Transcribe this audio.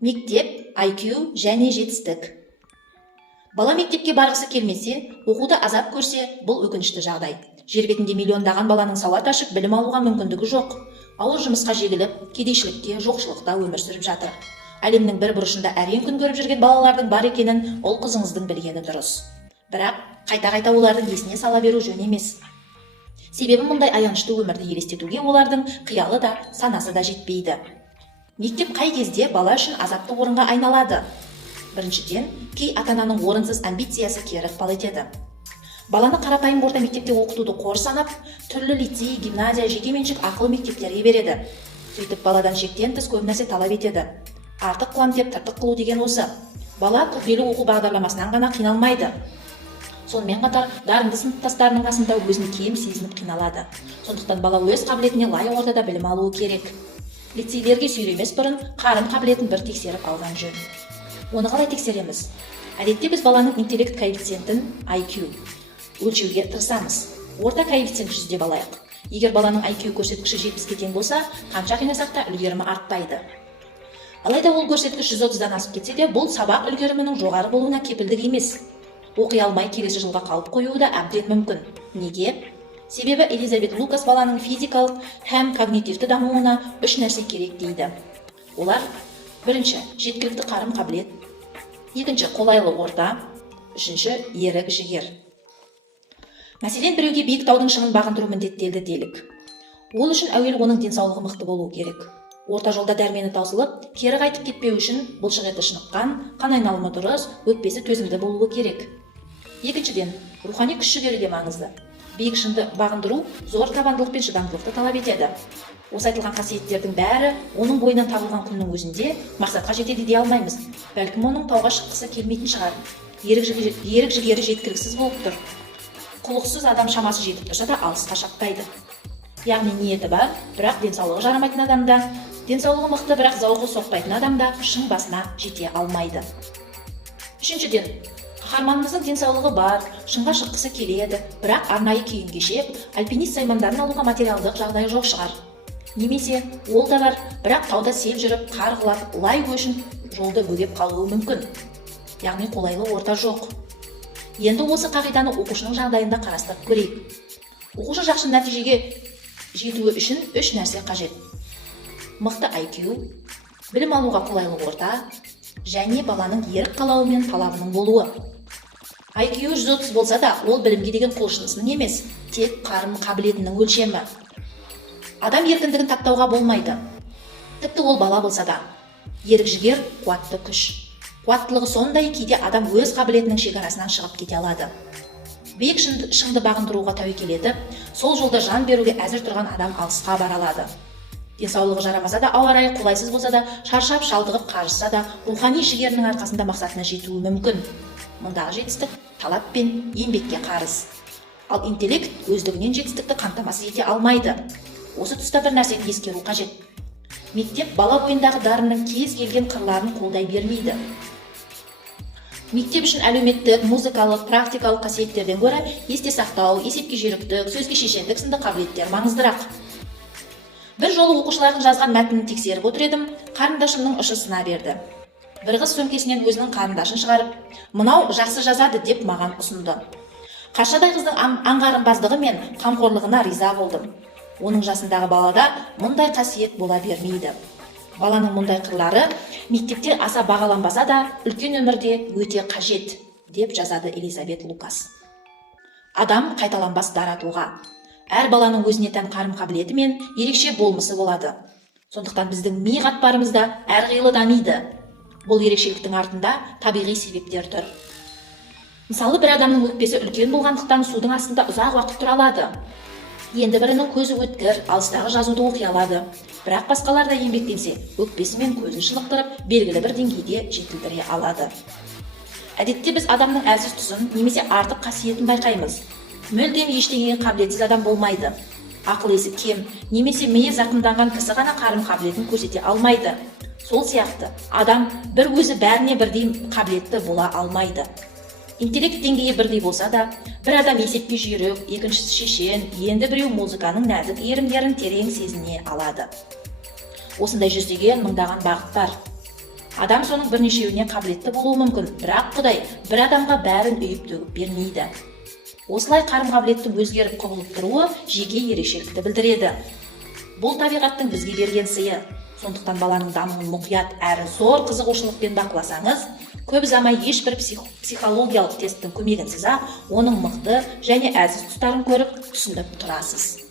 Мектеп, IQ және жетістік. Бала мектепке барғысы келмесе, оқуда азап көрсе, бұл өкінішті жағдай. Жер бетінде миллиондаған баланың сауат ашып білім алуға мүмкіндігі жоқ. Ауыр жұмысқа жегіліп, кедейшілікте, жоқшылықта өмір сүріп жатыр. Әлемнің бір бұрышында әрең күн көріп жүрген балалардың бар екенін ол қызыңыздың білгені дұрыс. Бірақ қайта-қайта олардың есіне сала беру жөн емес. Себебі мұндай аянышты өмірді елестетуге олардың қиялы да, санасы да жетпейді. Мектеп қай кезде бала үшін азапты орынға айналады? Біріншіден, кей ата-ананың орынсыз амбициясы кері ықпал етеді. Баланы қарапайым орта мектепте оқытуды қор санап, түрлі лицей, гимназия, жекеменшік ақылы мектептерге береді. Сөйтіп баладан шектен тыс көп нәрсе талап етеді. Артық қылам деп тыртық қылу деген осы. Бала күрделі оқу бағдарламасынан ғана қиналмайды. Сонымен қатар, дарынды сыныптастарының қасында өзін кем сезініп қиналады. Сондықтан бала өз қабілетіне лайық ортада білім алуы керек. Лицейлерге сүйремес бұрын қарым қабілетін бір тексеріп алған жөн. Оны қалай тексереміз? Әдетте біз баланың интеллект коэффициентін IQ өлшеуге тырысамыз. Орта коэффициент 100 деп алайық. Егер баланың IQ көрсеткіші 70-ге тең болса, қанша қинасақ та үлгерімі артпайды. Алайда ол көрсеткіш 130-дан асып кетсе де, бұл сабақ үлгерімінің жоғары болуына кепілдік емес. Оқи алмай келесі жылға қалып қоюы да әбден мүмкін. Неге? Себебі Элизабет Лукас баланың физикалық һәм когнитивті дамуына 3 нәрсе керек дейді. Олар: бірінші, жеткілікті қарым қабілет, екінші, қолайлы орта, үшінші, ерік жігер. Мәселен, біреуге биік таудың шыңын бағындыру міндеттелді делік. Ол үшін әуелі оның денсаулығы мықты болуы керек. Орта жолда дәрмені таусылып, кері қайтып кетпеу үшін бұлшық еті шыныққан, қан айналымы дұрыс, өкпесі төзімді болуы керек. Екіншіден, рухани күш жігері де маңызды. Биік шыңды бағындыру зор табандылық пен шыдамдылықты талап етеді. Осы айтылған қасиеттердің бәрі оның бойынан табылған күннің өзінде мақсатқа жетеді дей алмаймыз. Бәлкім оның тауға шыққысы келмейтін шығар. Ерік жігері жеткіліксіз болып тұр. Құлықсыз адам шамасы жетіп тұрса да алысқа шаппайды. Яғни ниеті бар, бірақ денсаулығы жарамайтын адамда, денсаулығы мықты, бірақ зауқы соқпайтын адамда шың басына жете алмайды. Үшіншіден, қаһарманымыздың денсаулығы бар, шыңға шыққысы келеді, бірақ арнайы киім кешек, альпинист саймандарын алуға материалдық жағдайы жоқ шығар. Немесе ол да бар, бірақ тауда сел жүріп, қар құлап, лай көшін жолды бөгеп қалуы мүмкін. Яғни қолайлы орта жоқ. Енді осы қағиданы оқушының жағдайында қарастырып көрейік. Оқушы жақсы нәтижеге жетуі үшін 3 нәрсе қажет. Мықты IQ, білім алуға қолайлы орта және баланың ерік қалауы мен талабының болуы. IQ 130 болса да, ол білімге деген құлшынысының емес, тек қарым қабілетінің өлшемі. Адам еркіндігін таптауға болмайды. Тіпті ол бала болса да. Ерік жігер қуатты күш. Қуаттылығы сондай, кейде адам өз қабілетінің шекарасынан шығып кете алады. Биік шыңды бағындыруға тәуекел етіп, сол жолда жан беруге әзір тұрған адам алысқа бара алады. Денсаулығы жарамаса да, ауа райы қолайсыз болса да, шаршап, шалдығып қарышса да, рухани жігерінің арқасында мақсатына жетуі мүмкін. Мұндағы жетістік талап пен еңбекке қарыз. Ал интеллект өздігінен жетістікті қамтамасыз ете алмайды. Осы тұста бір нәрсені ескеру қажет. Мектеп бала бойындағы дарынның кез келген қырларын қолдай бермейді. Мектеп үшін әлеуметтік, музыкалық, практикалық қасиеттерден гөрі есте сақтау, есепке жүйріктік, сөзге шешендік сынды қабілеттер маңыздырақ. Бір жолы оқушылардың жазған мәтінін тексеріп отыр едім, қарындашымның ұшы сына берді. Бір қыз сөмкесінен өзінің қарындашын шығарып, "Мынау жақсы жазады" деп маған ұсынды. Қаршадай қыздың аңғарымпаздығы мен қамқорлығына риза болдым. Оның жасындағы балада мұндай қасиет бола бермейді. Баланың мұндай қырлары мектепте аса бағаланбаса да, үлкен өмірде өте қажет, деп жазады Элизабет Лукас. Адам қайталанбас дара тұлға. Әр баланың өзіне тән қарым қабілеті мен ерекше болмысы болады. Сондықтан біздің ми қатпарымызда әрқилы дамиды. Бұл ерекшеліктің артында табиғи себептер тұр. Мысалы, бір адамның өкпесі үлкен болғандықтан судың астында ұзақ уақыт тұра алады. Енді бірінің көзі өткір, алыстағы жазуды оқи алады. Бірақ басқалар да еңбектенсе, өкпесі мен көзін шынықтырып, белгілі бір деңгейде жетілдіре алады. Әдетте біз адамның әлсіз тұсын немесе артық қасиетін байқаймыз. Мүлдем ештеңеге қабілетсіз адам болмайды. Ақыл есі кем, немесе миы зақымданған кісі ғана қарым қабілетін көрсете алмайды. Сол сияқты, адам бір өзі бәріне бірдей қабілетті бола алмайды. Интеллект деңгейі бірдей болса да, бір адам есепке жүйрік, екіншісі шешен, енді біреу музыканың нәзік иірімдерін терең сезіне алады. Осындай жүздеген мыңдаған бағыт бар. Адам соның бірнешеуіне қабілетті болуы мүмкін, бірақ Құдай бір адамға бәрін үйіп төгіп бермейді. Осылай қарым-қабілеттің өзгеріп құбылып тұруы жеке ерекшелікті білдіреді. Бұл табиғаттың бізге берген сыйы. Сондықтан баланың дамуын мұқият әрі зор қызығушылықпен бақыласаңыз, көп ұзамай ешбір психологиялық тесттің көмегінсіз-ақ оның мықты және әлсіз тұстарын көріп түсініп тұрасыз.